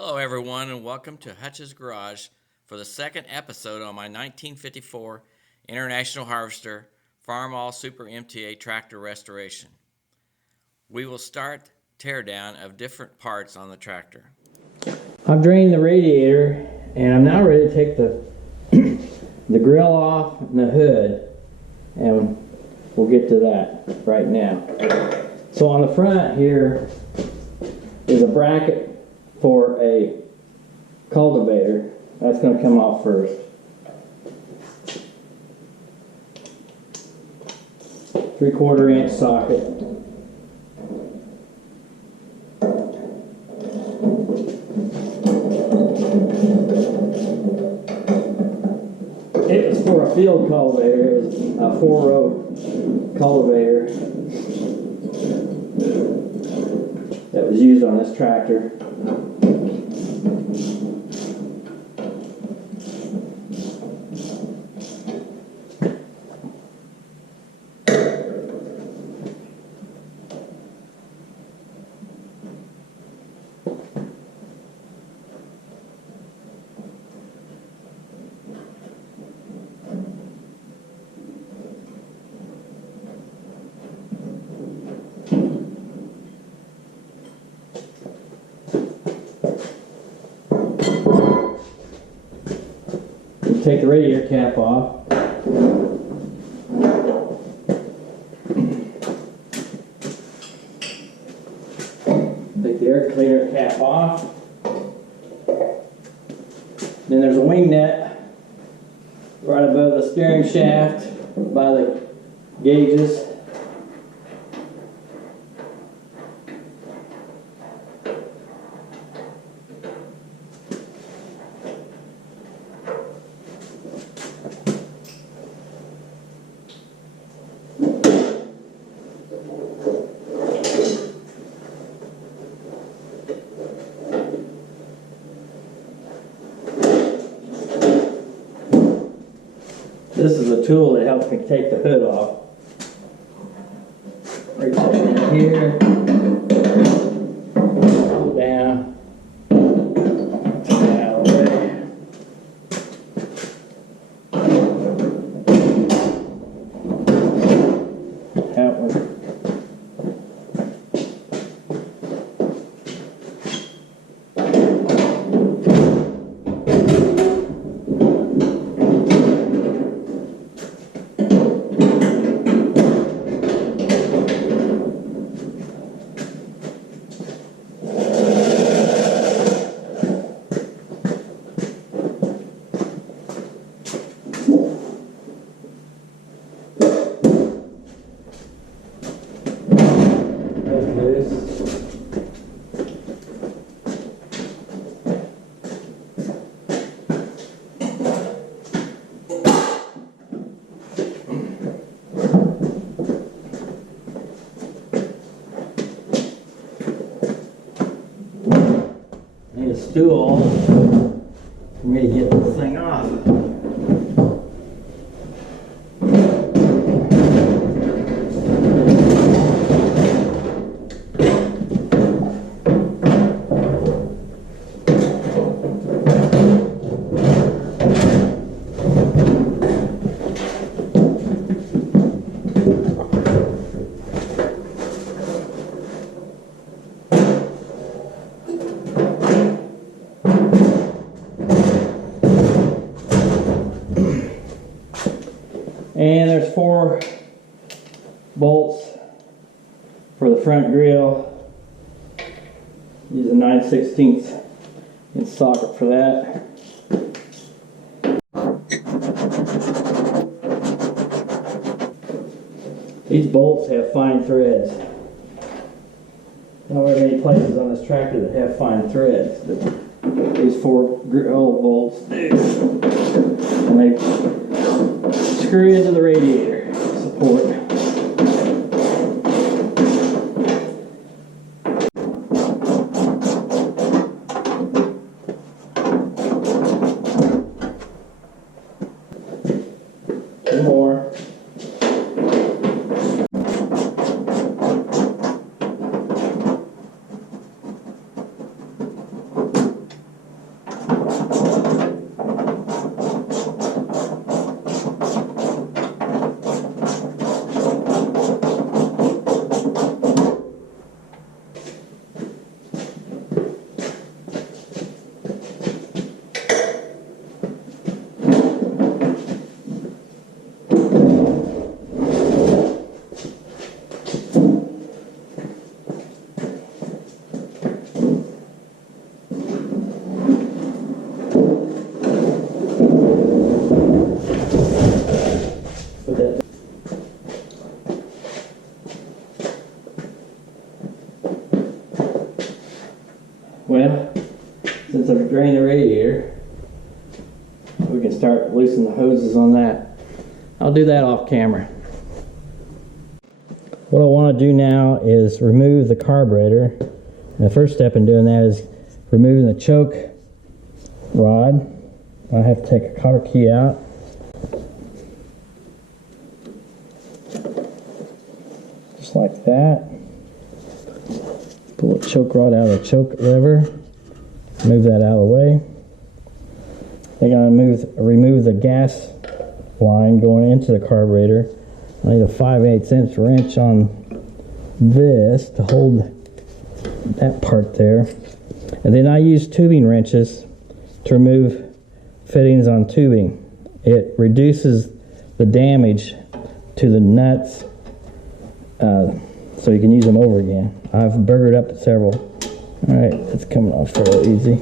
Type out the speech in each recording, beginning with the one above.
Hello, everyone, and welcome to Hutch's Garage for the second episode on my 1954 International Harvester Farmall Super MTA tractor restoration. We will start teardown of different parts on the tractor. I've drained the radiator, and I'm now ready to take the the grill off and the hood, and we'll get to that right now. So on the front here is a bracket for a cultivator. That's going to come off first. Three-quarter-inch socket. It was for a field cultivator. It was a 4-row cultivator that was used on this tractor. Take the radiator cap off. Take the air cleaner cap off. Then there's a wing net right above the steering shaft by the gauges. This is a tool that helps me take the hood off. Right in here. Pull down. Take it out of the way. That one. Need a stool for me to get this thing off. And there's 4 bolts for the front grille. Use a 9/16 inch socket for that. These bolts have fine threads. Not very many places on this tractor that have fine threads, but these 4 grill bolts do. And they screw into the radiator support. Two more. since I've drained the radiator, we can start loosening the hoses on that. I'll do that off camera. What I want to do now is remove the carburetor. And the first step in doing that is removing the choke rod. I have to take a cotter key out. Just like that. Pull the choke rod out of the choke lever. Move that out of the way. Then I'm going to remove the gas line going into the carburetor. I need a 5/8" wrench on this to hold that part there. And then I use tubing wrenches to remove fittings on tubing. It reduces the damage to the nuts so you can use them over again. I've burgered up several. Alright, it's coming off fairly easy.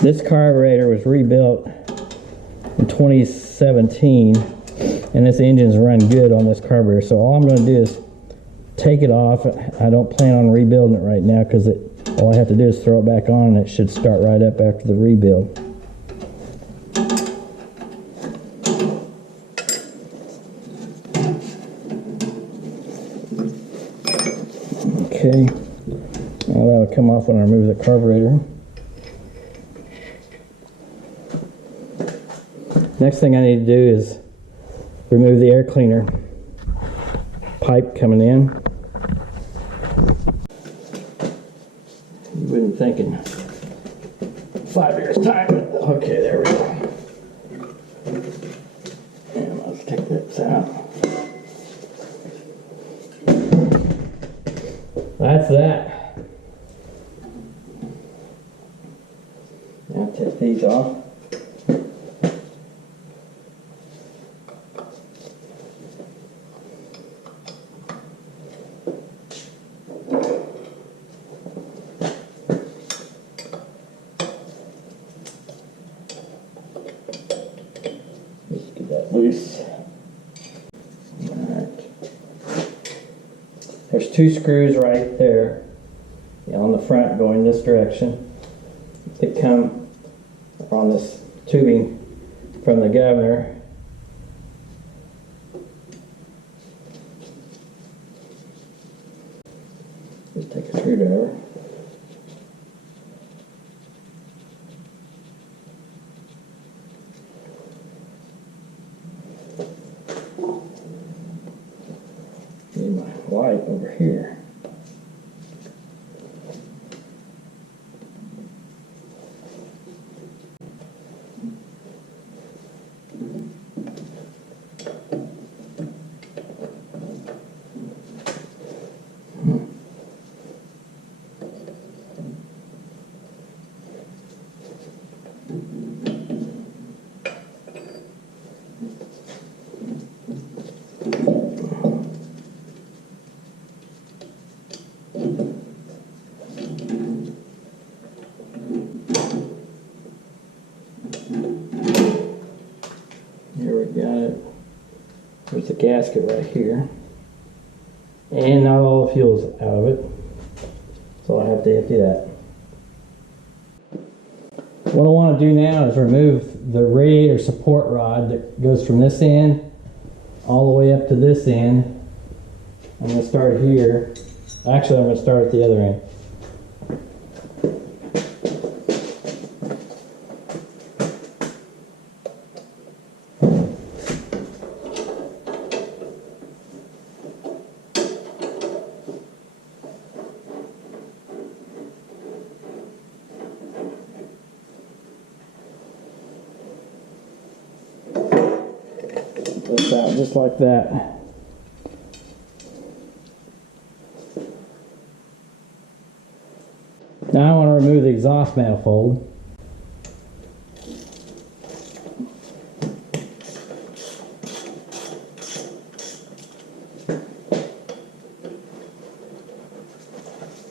This carburetor was rebuilt in 2017 and this engine's run good on this carburetor. So all I'm going to do is take it off. I don't plan on rebuilding it right now because all I have to do is throw it back on and it should start right up after the rebuild. Okay, now that'll come off when I remove the carburetor. Next thing I need to do is remove the air cleaner pipe coming in. You wouldn't think in 5 years time. Okay, there we go. And let's take this out. That's that. Now take these off. Just get that loose. Alright. There's 2 screws right there on the front going this direction. They come on this tubing from the governor. Just take a screwdriver. Need my light over here. Here we got it. There's the gasket right here. And not all the fuel's out of it. So I have to empty that. What I want to do now is remove the radiator support rod that goes from this end all the way up to this end. I'm going to start here. Actually, I'm going to start at the other end. This out just like that. Now I want to remove the exhaust manifold.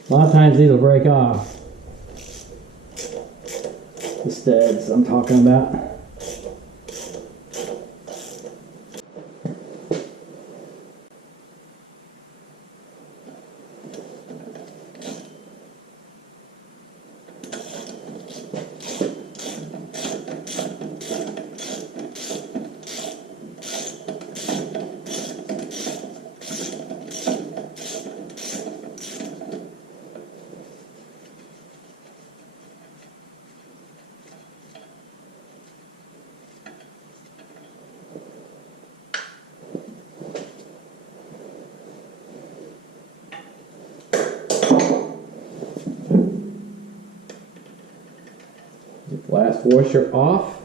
A lot of times these will break off. The studs I'm talking about. Blast washer off.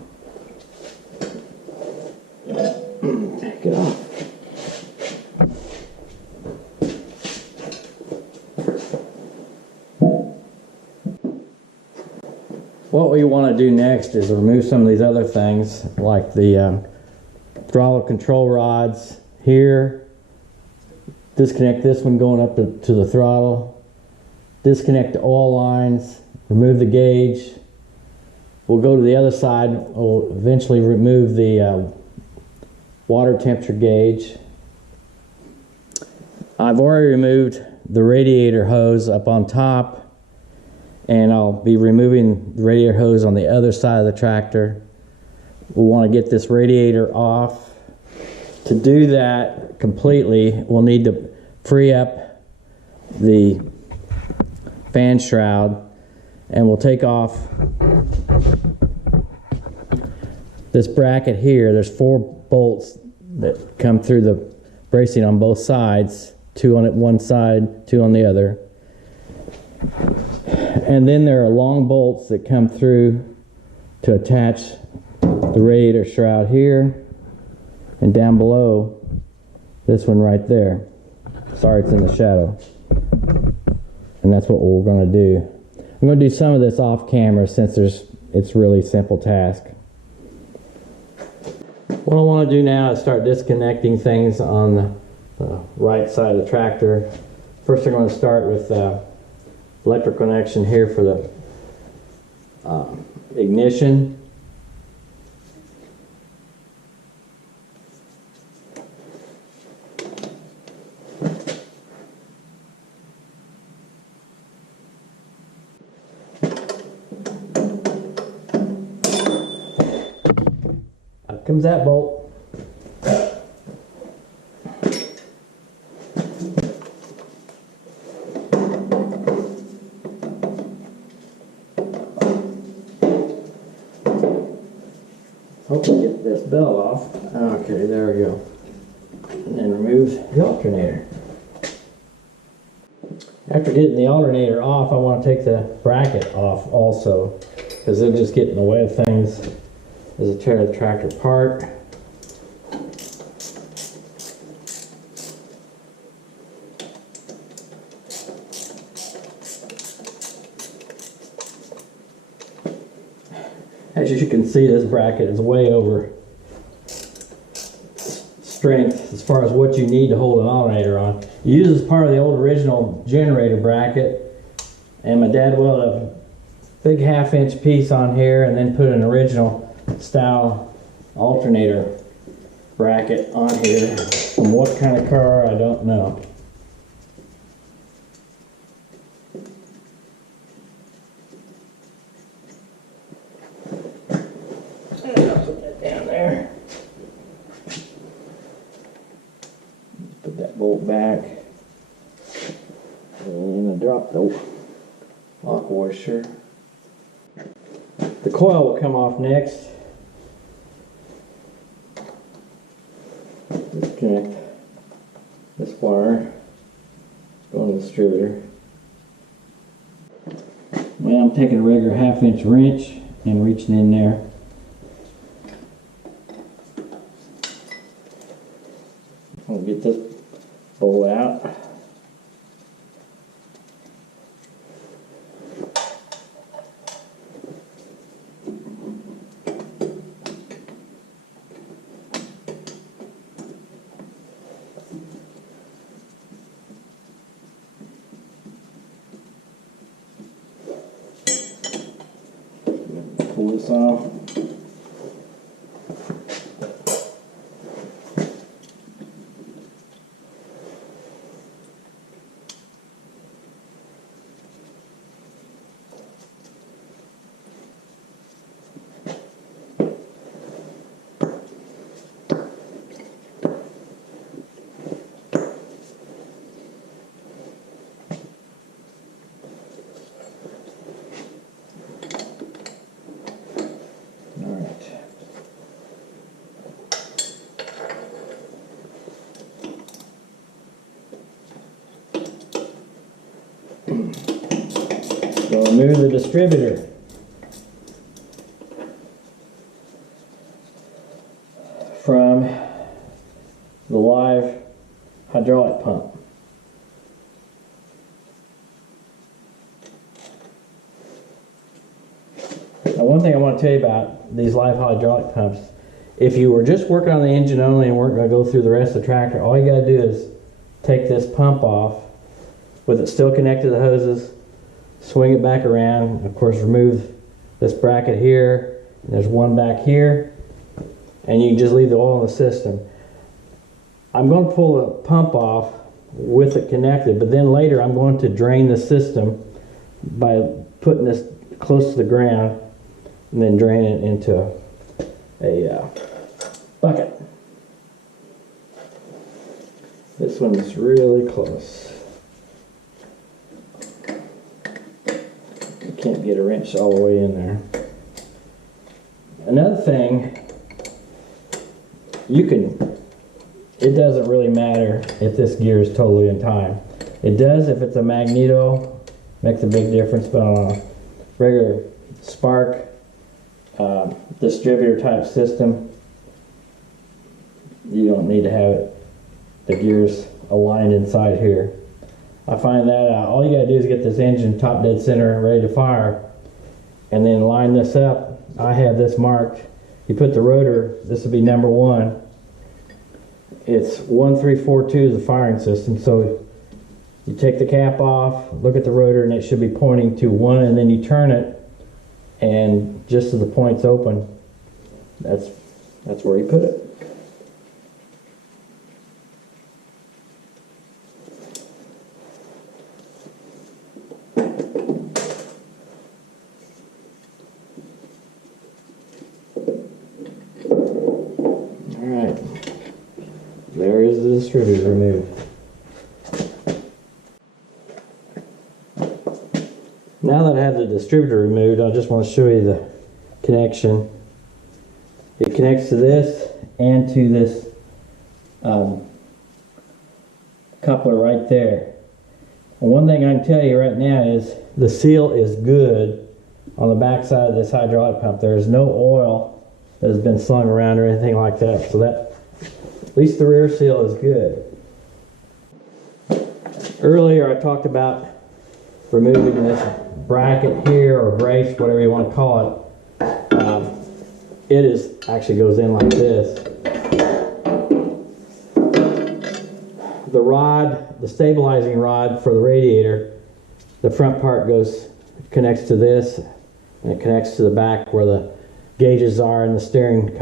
Take it off. What we want to do next is remove some of these other things, like the throttle control rods here. Disconnect this one going up to the throttle. Disconnect the oil lines. Remove the gauge. We'll go to the other side. We'll eventually remove the water temperature gauge. I've already removed the radiator hose up on top, and I'll be removing the radiator hose on the other side of the tractor. We'll want to get this radiator off. To do that completely, we'll need to free up the fan shroud, and we'll take off this bracket here. There's 4 bolts that come through the bracing on both sides, 2 on one side, 2 on the other. And then there are long bolts that come through to attach the radiator shroud here, and down below, this one right there. Sorry, it's in the shadow. And that's what we're going to do. I'm going to do some of this off camera since it's really a simple task. What I want to do now is start disconnecting things on the right side of the tractor. First, I'm going to start with electrical connection here for the ignition. Out comes that bolt. Hopefully get this belt off. Okay, there we go. And then remove the alternator. After getting the alternator off, I want to take the bracket off also, because it'll just get in the way of things as I tear the tractor apart. As you can see, this bracket is way over strength as far as what you need to hold an alternator on. You use this part of the old original generator bracket, and my dad welded a big 1/2-inch piece on here and then put an original style alternator bracket on here. From what kind of car, I don't know. I'll put that down there. Put that bolt back. And I dropped the lock washer. The coil will come off next. Disconnect this wire, going to the distributor. Well, I'm taking a regular 1/2-inch wrench and reaching in there. I'll get this bolt out. Pull this off. So remove the distributor. hydraulic pump. Now, one thing I want to tell you about these live hydraulic pumps, if you were just working on the engine only and weren't going to go through the rest of the tractor, all you got to do is take this pump off with it still connected to the hoses, swing it back around, of course remove this bracket here, and there's one back here, and you can just leave the oil in the system. I'm going to pull the pump off with it connected, but then later I'm going to drain the system by putting this close to the ground and then drain it into a bucket. This one is really close. You can't get a wrench all the way in there. Another thing, it doesn't really matter if this gear is totally in time. It does if it's a magneto, makes a big difference, but on a regular spark distributor type system, you don't need to have the gears aligned inside here. I find that out. All you gotta do is get this engine top dead center ready to fire and then line this up. I have this marked. You put the rotor, this would be number 1. It's 1342 is the firing system, so you take the cap off, look at the rotor, and it should be pointing to 1, and then you turn it, and just as the point's open, that's where you put it. Alright, there is the distributor removed. Now that I have the distributor removed, I just want to show you the connection. It connects to this and to this coupler right there. And one thing I can tell you right now is the seal is good on the back side of this hydraulic pump. There is no oil that has been slung around or anything like that, so that at least the rear seal is good. Earlier I talked about removing this bracket here, or brace, whatever you want to call it. It is actually goes in like this. The rod, the stabilizing rod for the radiator, the front part connects to this, and it connects to the back where the gauges are and the steering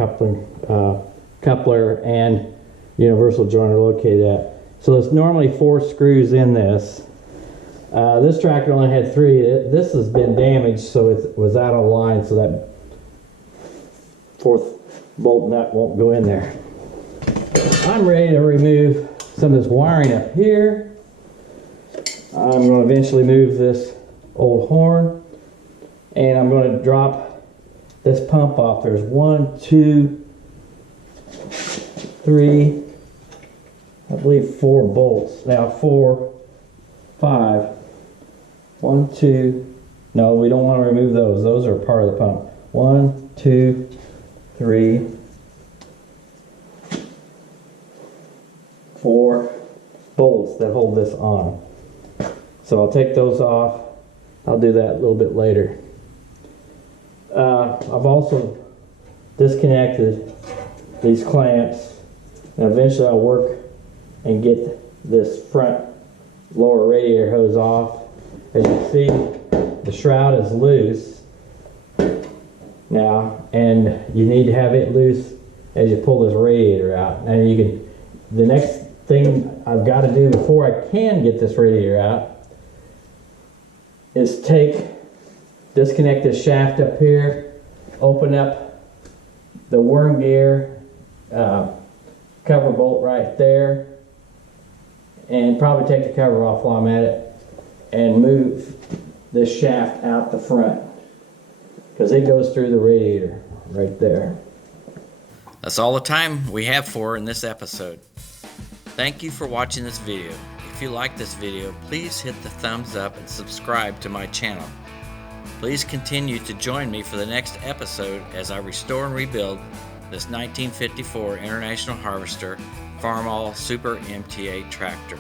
coupler and universal joint are located at. So there's normally 4 screws in this. This tractor only had 3. This has been damaged, so it was out of line, so that 4th bolt nut won't go in there. I'm ready to remove some of this wiring up here. I'm going to eventually move this old horn, and I'm going to drop this pump off. There's 1, 2, 3, I believe 4 bolts. Now 4, 5. 1, 2, no, we don't want to remove those. Those are part of the pump. 1, 2, 3, 4 bolts that hold this on. So I'll take those off. I'll do that a little bit later. I've also disconnected these clamps, and eventually I'll work and get this front lower radiator hose off. As you can see, the shroud is loose now, and you need to have it loose as you pull this radiator out. And the next thing I've got to do before I can get this radiator out is disconnect this shaft up here, open up the worm gear cover bolt right there, and probably take the cover off while I'm at it, and move this shaft out the front, because it goes through the radiator right there. That's all the time we have for in this episode. Thank you for watching this video. If you like this video, please hit the thumbs up and subscribe to my channel. Please continue to join me for the next episode as I restore and rebuild this 1954 International Harvester Farmall Super MTA tractor.